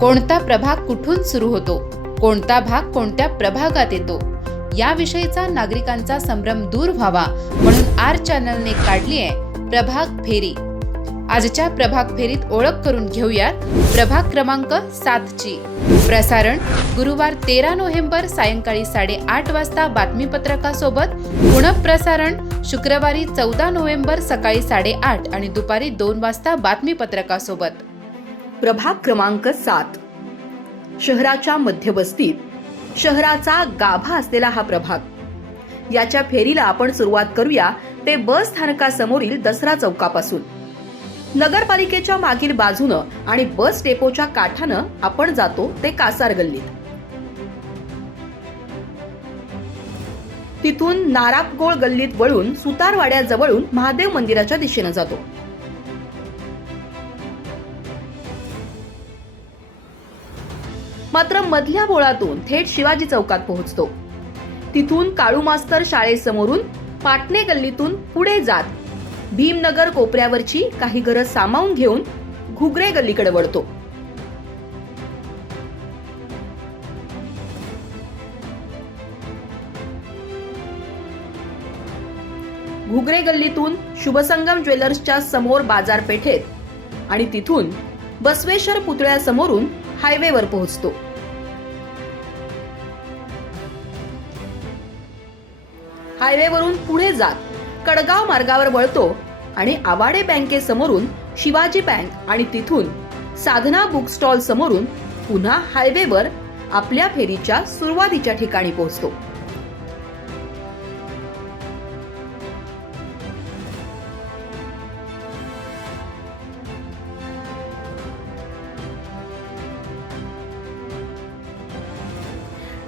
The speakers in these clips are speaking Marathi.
कोणता प्रभाग कुठून सुरू होतो? कोणता भाग कोणत्या प्रभागात येतो? याविषयीचा नागरिकांचा संभ्रम दूर व्हावा म्हणून आर चॅनलने काढली आहे प्रभाग फेरी. आजच्या प्रभाग फेरीत ओळख करून घेऊयात प्रभाग क्रमांक सातची प्रसारण गुरुवार तेरा नोव्हेंबर सायंकाळी साडेआठ वाजता बातमीपत्रकासोबत. पुनःप्रसारण शुक्रवारी चौदा नोव्हेंबर सकाळी साडेआठ आणि दुपारी दोन वाजता बातमीपत्रकासोबत. प्रभाग क्रमांक सात. शहराच्या मध्यवस्तीत शहराचा गाभा असलेला हा प्रभाग. याच्या फेरीला आपण सुरुवात करूया ते बस स्थानकासमोरील दसरा चौकापासून. नगरपालिकेच्या मागील बाजूनं आणि बस डेपोच्या काठानं आपण जातो ते कासार गल्लीत. तिथून नारापगोळ गल्लीत वळून सुतारवाड्याजवळून महादेव मंदिराच्या दिशेनं जातो. मात्र मधल्या बोळातून थेट शिवाजी चौकात पोहोचतो. तिथून काळू मास्तर शाळेसमोरून पाटणे गल्लीतून पुढे जात भीमनगर कोपऱ्यावरची काही घरं सामावून घेऊन घुगरे गल्लीकडे वळतो. घुगरे गल्लीतून शुभसंगम ज्वेलर्सच्या समोर बाजारपेठेत आणि तिथून बसवेश्वर पुतळ्यासमोरून हायवेवर पोहोचतो. हायवेवरून पुढे जात कडगाव मार्गावर वळतो आणि आवाडे बँकेसमोरून शिवाजी बँक आणि तिथून साधना बुक स्टॉल समोरून पुन्हा हायवेवर आपल्या फेरीच्या सुरुवातीच्या ठिकाणी पोहोचतो.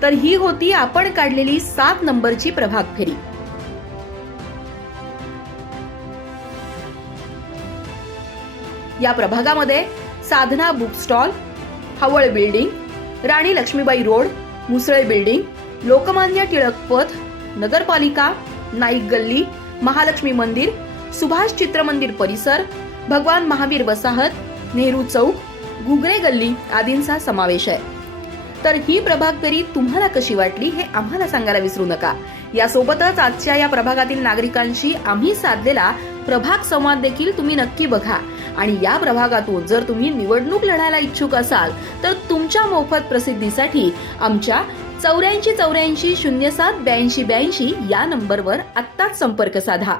तर ही होती आपण काढलेली सात नंबरची प्रभाग फेरी. या प्रभागामध्ये Sadhana book stall Haval building Rani Laxmibai road Musale building Lokmanya Tilak Path नगरपालिका नाईक गल्ली महालक्ष्मी मंदिर सुभाष चित्रमंदिर परिसर भगवान महावीर वसाहत नेहरू चौक घुगरे गल्ली आदींचा समावेश आहे. तर ही प्रभाग फेरी तुम्हाला कशी वाटली हे आम्हाला सांगायला विसरू नका. यासोबतच आजच्या या प्रभागातील नागरिकांशी आम्ही साधलेला प्रभाग संवाद देखील तुम्ही नक्की बघा. आणि या प्रभागातून जर तुम्ही निवडणूक लढायला इच्छुक असाल तर तुमच्या मोफत प्रसिद्धीसाठी आमच्या चौऱ्याऐंशी चौऱ्याऐंशी शून्य सात ब्याऐंशी ब्याऐंशी या नंबरवर आत्ताच संपर्क साधा.